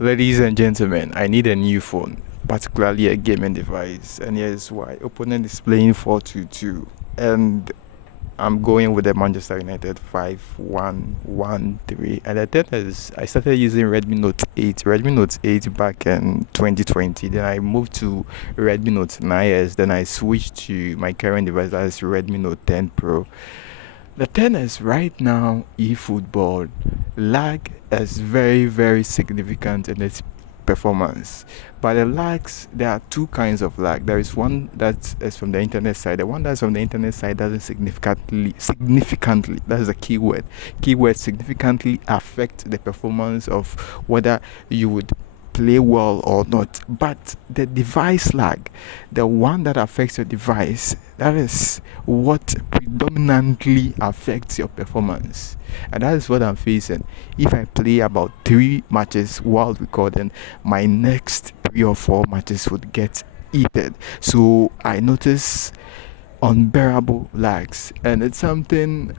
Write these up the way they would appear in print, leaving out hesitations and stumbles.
Ladies and gentlemen, I need a new phone, particularly a gaming device, and here's why. Opponent is playing 4-2-2, and I'm going with the Manchester United 5-1-1-3. And the thing is, I started using Redmi Note 8 back in 2020. Then I moved to Redmi Note 9s. Then I switched to my current device, that is Redmi Note 10 Pro. The thing is, right now, eFootball lag is very, very significant in its performance. But the lags, there are two kinds of lag. There is one that is from the internet side. The one that's from the internet side doesn't significantly, that's the keyword significantly affect the performance of whether you would play well or not. But the device lag, the one that affects your device, that is what predominantly affects your performance. And that is what I'm facing. If I play about 3 matches while recording, my next 3 or 4 matches would get heated. So I notice unbearable lags, and it's something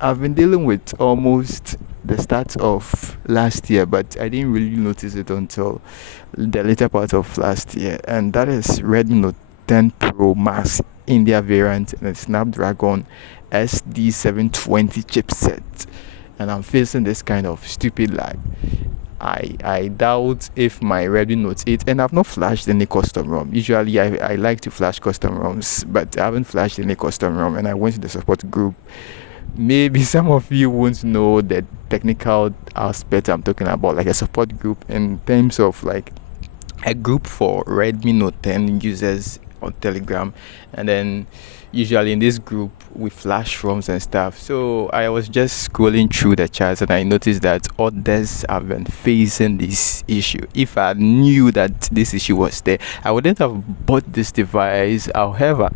I've been dealing with almost the start of last year, but I didn't really notice it until the later part of last year. And that is Redmi Note 10 Pro Max India variant and a Snapdragon SD720 chipset. And I'm facing this kind of stupid lag. I doubt if my Redmi Note 8, and I've not flashed any custom ROM. Usually I like to flash custom ROMs, but I haven't flashed any custom ROM, and I went to the support group. Maybe some of you won't know the technical aspect I'm talking about, like a support group in terms of like a group for Redmi Note 10 users on Telegram, and then usually in this group we flash ROMs and stuff. So I was just scrolling through the charts and I noticed that others have been facing this issue. If I knew that this issue was there, I wouldn't have bought this device. However,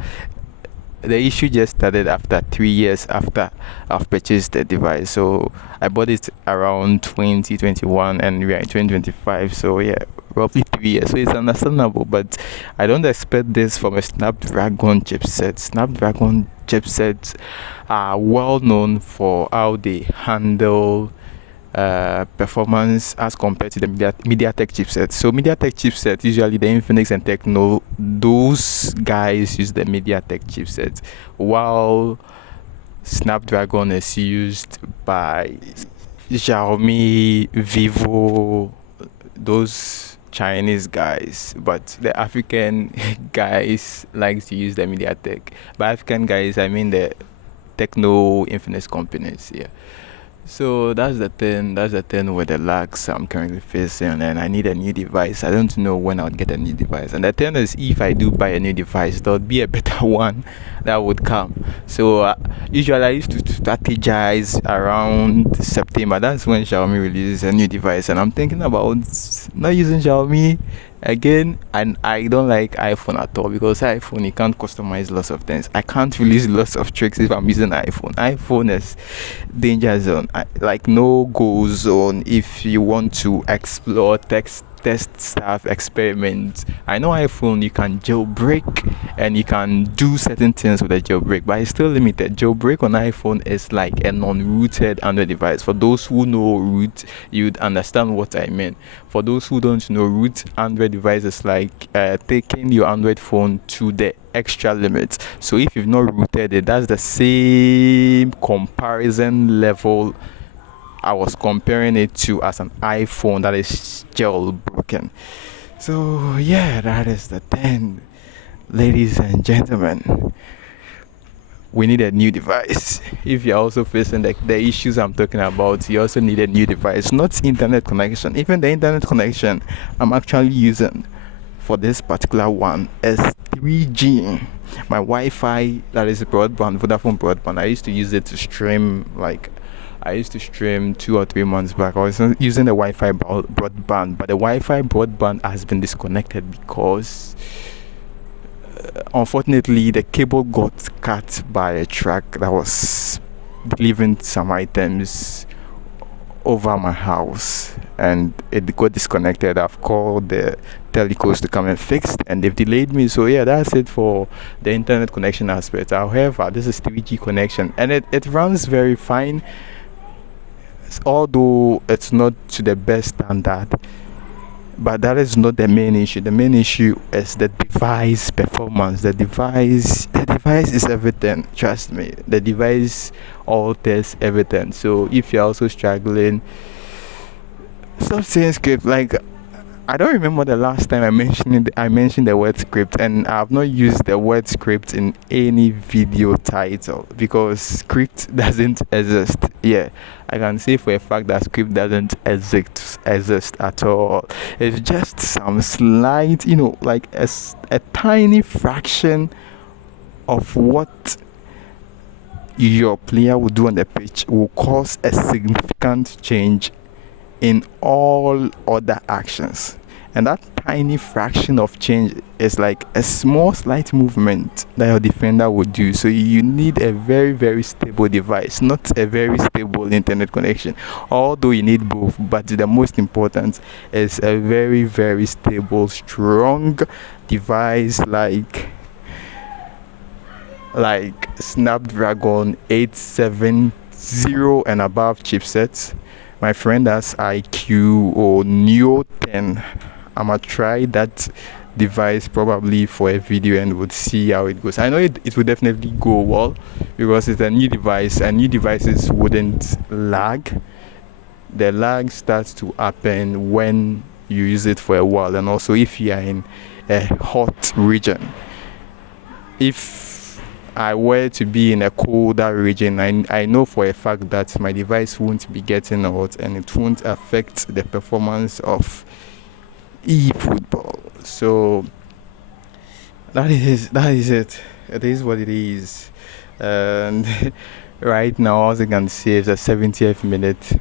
the issue just started after 3 years after I've purchased the device. So I bought it around 2021 and we are in 2025. So yeah, roughly 3 years. So it's understandable, but I don't expect this from a Snapdragon chipset. Snapdragon chipsets are well known for how they handle performance as compared to the MediaTek chipset. So MediaTek chipset, usually the Infinix and Tecno, those guys use the MediaTek chipset, while Snapdragon is used by Xiaomi, Vivo, those Chinese guys. But the African guys likes to use the MediaTek. By African guys, I mean the Tecno Infinix companies. Yeah. So that's the thing with the lags I'm currently facing, and I need a new device. I don't know when I'll get a new device. And the thing is, if I do buy a new device, there'll be a better one that would come. So usually I used to strategize around September. That's when Xiaomi releases a new device, and I'm thinking about not using Xiaomi again. And I don't like iPhone at all, because iPhone, you can't customize lots of things. I can't release lots of tricks if I'm using iPhone is danger zone, like no go zone if you want to explore test stuff, experiment. I know iPhone, you can jailbreak and you can do certain things with a jailbreak, but it's still limited. Jailbreak on iPhone is like a non-rooted Android device. For those who know root, you'd understand what I mean. For those who don't know, root Android devices like taking your Android phone to the extra limit. So if you've not rooted it, that's the same comparison level I was comparing it to as an iPhone that is jailbroken. So yeah, that is the thing, ladies and gentlemen. We need a new device. If you're also facing the issues I'm talking about, you also need a new device. Not internet connection. Even the internet connection I'm actually using for this particular one is 3G. My Wi-Fi, that is broadband, Vodafone broadband, I used to use it to stream. I used to stream 2 or 3 months back. I was using the Wi-Fi broadband, but the Wi-Fi broadband has been disconnected because unfortunately the cable got cut by a truck that was delivering some items over my house, and it got disconnected. I've called the telecos to come and fix it, and they've delayed me. So yeah, that's it for the internet connection aspect. However, this is 3G connection, and it runs very fine, although it's not to the best standard. But that is not the main issue. The main issue is the device performance. The device is everything. Trust me. The device alters everything. So if you're also struggling, stop saying script. Like, I don't remember the last time I mentioned the word script, and I've not used the word script in any video title because script doesn't exist. Yeah, I can say for a fact that script doesn't exist at all. It's just some slight, like a tiny fraction of what your player will do on the pitch will cause a significant change in all other actions. And that tiny fraction of change is like a small slight movement that your defender would do. So you need a very, very stable device, not a very stable internet connection. Although you need both, but the most important is a very, very stable, strong device like Snapdragon 870 and above chipsets. My friend has IQ or Neo 10. I'ma try that device probably for a video and would see how it goes. I know it will definitely go well because it's a new device and new devices wouldn't lag. The lag starts to happen when you use it for a while, and also if you are in a hot region. If I were to be in a colder region, I know for a fact that my device won't be getting hot and it won't affect the performance of eFootball. So that is it. It is what it is. And right now, all I can say is the 70th minute.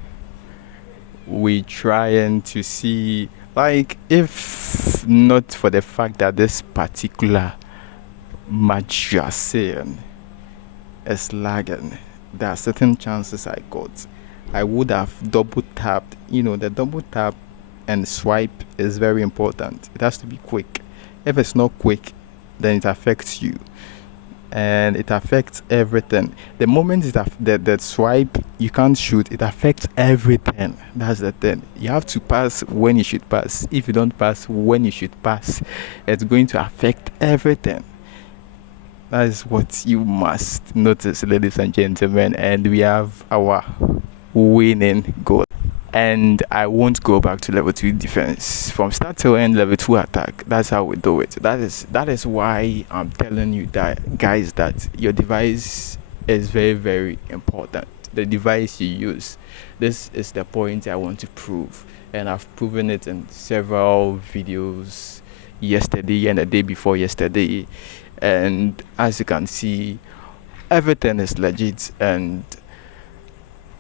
We trying to see, like, if not for the fact that this particular match you are saying is lagging, there are certain chances I would have double tapped. The double tap and swipe is very important. It has to be quick. If it's not quick, then it affects you and it affects everything. The moment that swipe, you can't shoot, it affects everything. That's the thing. You have to pass when you should pass. If you don't pass when you should pass, it's going to affect everything. That is what you must notice, ladies and gentlemen. And we have our winning goal. And I won't go back to level 2 defense. From start to end, level 2 attack. That's how we do it. That is why I'm telling you that, guys, that your device is very, very important. The device you use. This is the point I want to prove. And I've proven it in several videos yesterday and the day before yesterday. And as you can see, everything is legit, and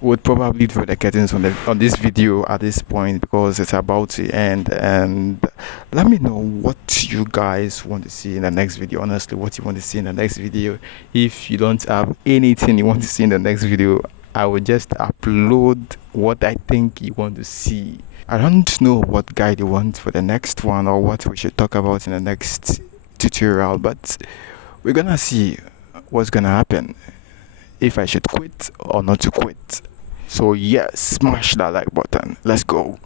would probably draw the curtains on this video at this point because it's about to end. And let me know what you guys want to see in the next video. Honestly, what you want to see in the next video. If you don't have anything you want to see in the next video, I will just upload what I think you want to see. I don't know what guide you want for the next one or what we should talk about in the next tutorial, but we're gonna see what's gonna happen, if I should quit or not to quit. So yes, smash that like button. Let's go.